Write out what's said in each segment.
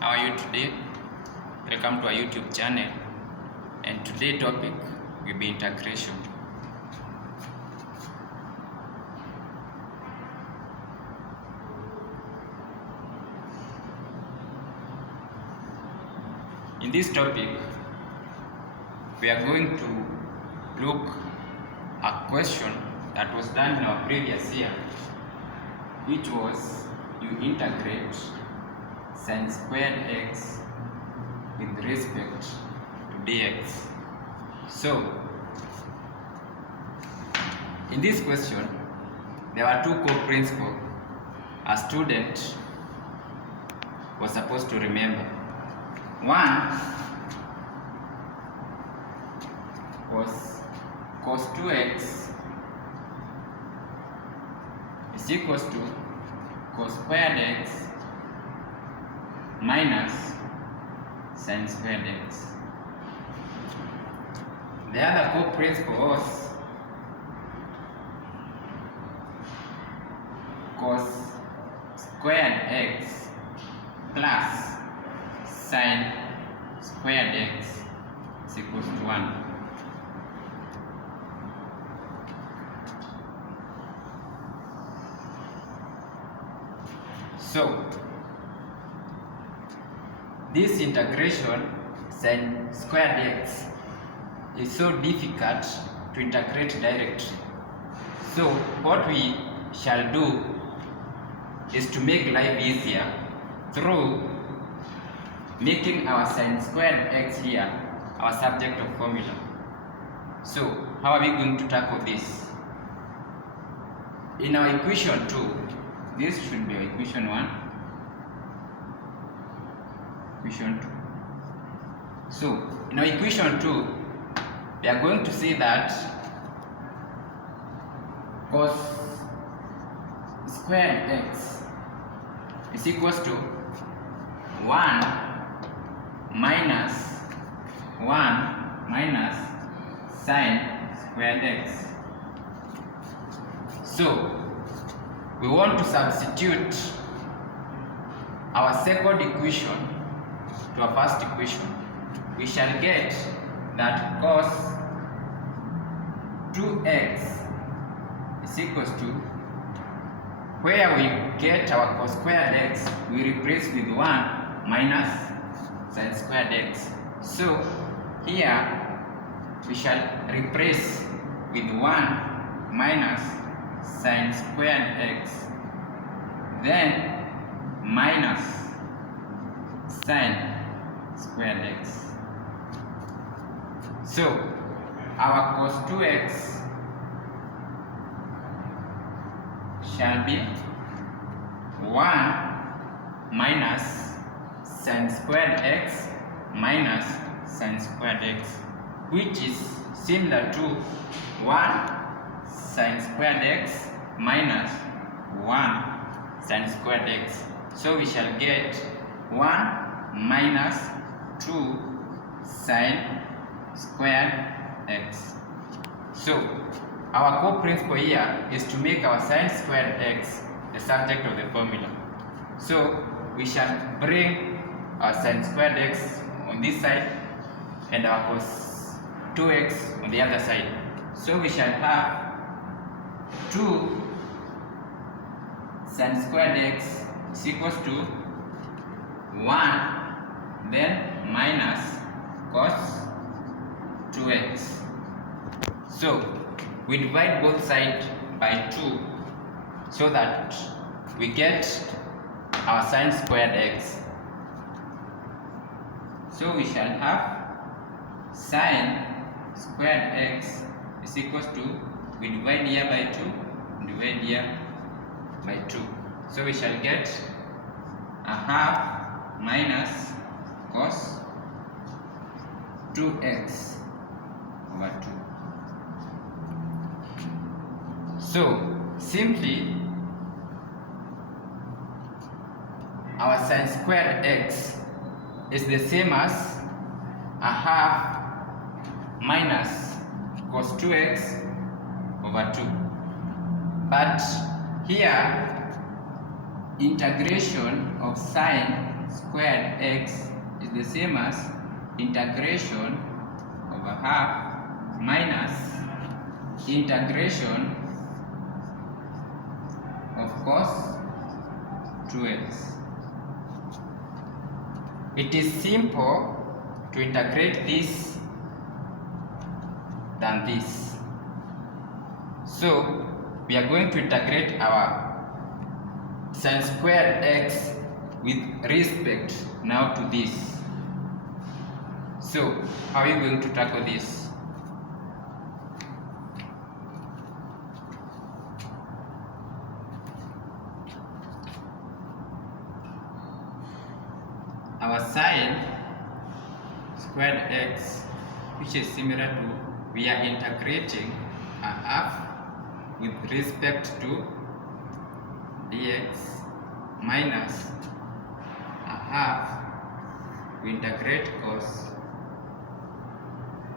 How are you today? Welcome to our YouTube channel, and today's topic will be integration. In this topic, we are going to look at a question that was done in our previous year, which was you integrate sin squared x with respect to dx. So, in this question, there are two core principles a student was supposed to remember. One was cos 2x is equals to cos squared x minus sin squared x. The other core principle was cos squared x plus sin squared x is equals to 1. So, this integration sin squared x is so difficult to integrate directly. So, what we shall do is to make life easier through making our sin squared x here our subject of formula. So, how are we going to tackle this? In our equation 2, this should be our equation 1, equation 2. So, in our equation 2, we are going to say that cos squared x is equals to 1 minus 1 minus sin squared x. So, we want to substitute our second equation to our first equation. We shall get that cos 2x is equals to, where we get our cos squared x, we replace with 1 minus sin squared x. So here we shall replace with 1 minus sin squared x, then minus sin squared x. So our cos 2x shall be 1 minus sin squared x minus sin squared x, which is similar to 1 sin squared x minus 1 sin squared x. So we shall get 1 minus 2 sin squared x. So our core principle here is to make our sin squared x the subject of the formula. So we shall bring our sin squared x on this side and our cos 2x on the other side. So we shall have 2 sin squared x is equals to 1 then minus cos 2x. So we divide both sides by 2 so that we get our sin squared x. So we shall have sin squared x is equals to, we divide here by 2, divide here by 2. So we shall get a half minus cos 2x over 2. So simply our sin squared x is the same as a half minus cos 2x over 2. But here integration of sine squared x is the same as integration over half minus integration of cos 2x. It is simple to integrate this than this. So we are going to integrate our sin squared x with respect now to this. So how are you going to tackle this? Our sin squared x, which is similar to, we are integrating a half with respect to dx minus a half, we integrate cos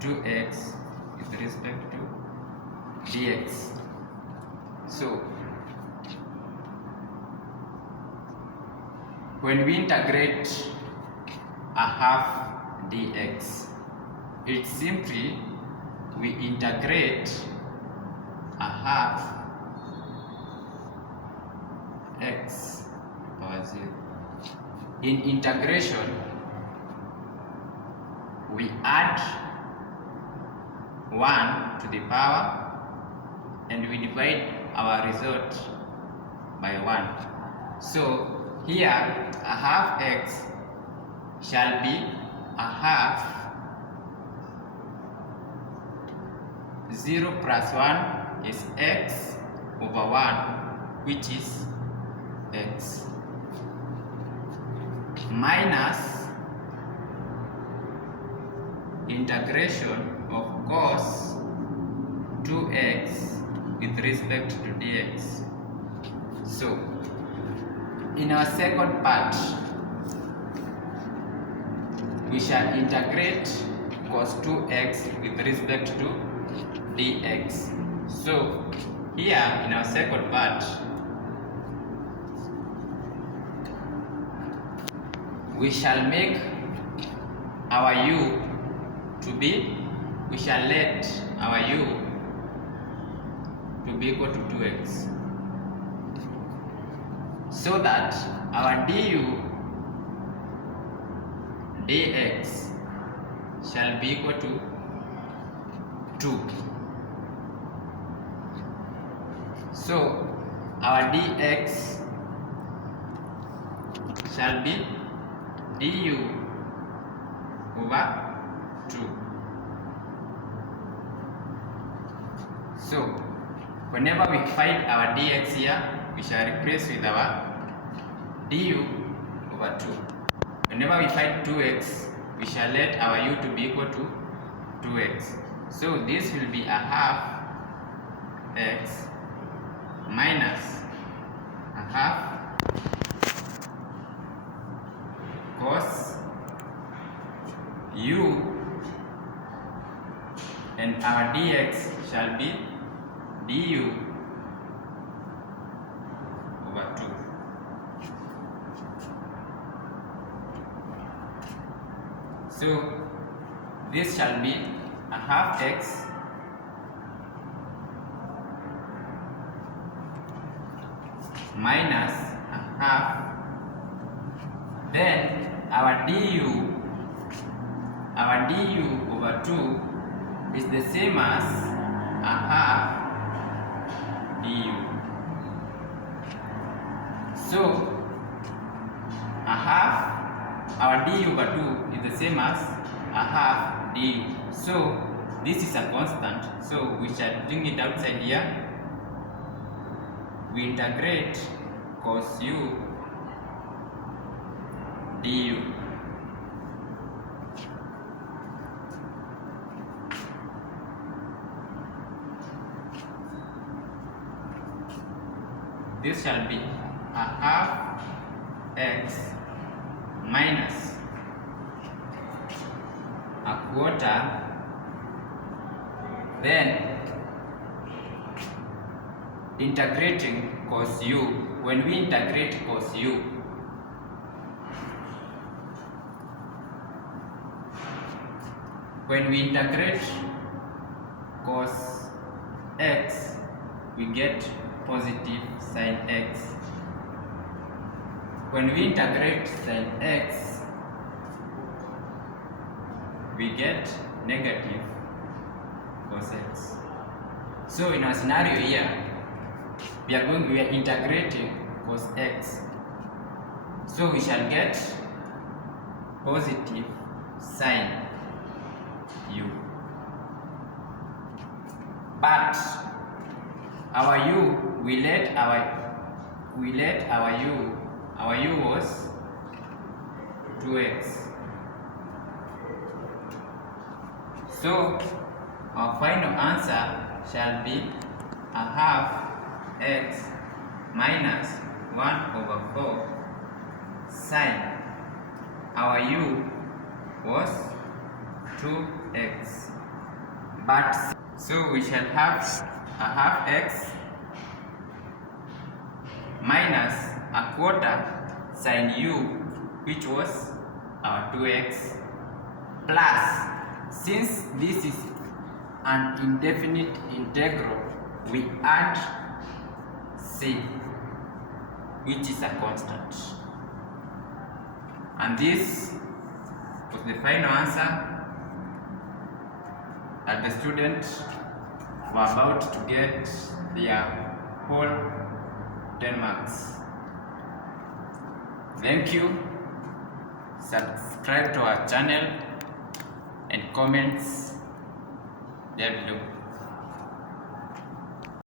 2x with respect to dx. So when we integrate a half dx, it's simply we integrate a half x power 0. In integration, we add 1 to the power and we divide our result by 1. So here a half x shall be a half 0 plus 1 is x over 1, which is x, minus integration of cos 2x with respect to dx. So in our second part, we shall integrate cos 2x with respect to dx. So here in our second part, we shall make our u to be, we shall let our u to be equal to 2x, so that our du dx shall be equal to 2. So our dx shall be du over 2. So whenever we find our dx here, we shall replace with our du over 2. Whenever we find 2x, we shall let our u to be equal to 2x. So this will be a half x minus a half cos u, and our dx shall be du over 2. So this shall be a half x minus a half, then our du over 2 is the same as a half du. So a half, our du over 2 is the same as a half du. So this is a constant, so we shall bring it outside here. We integrate cos u du. This shall be a half x minus a quarter, then integrating cos u. When we integrate cos u, When we integrate cos x, we get positive sin x. When we integrate sin x, we get negative cos x. So in our scenario here, we are integrating cos x. So we shall get positive sin u. But our u, we let our u was 2x. So our final answer shall be a half x minus 1/4 sine. Our u was 2x, but so we shall have a half x minus a quarter sine u, which was our 2x, plus, since this is an indefinite integral, we add c, which is a constant. And this was the final answer that the students were about to get their whole 10 marks. Thank you. Subscribe to our channel and comments down below.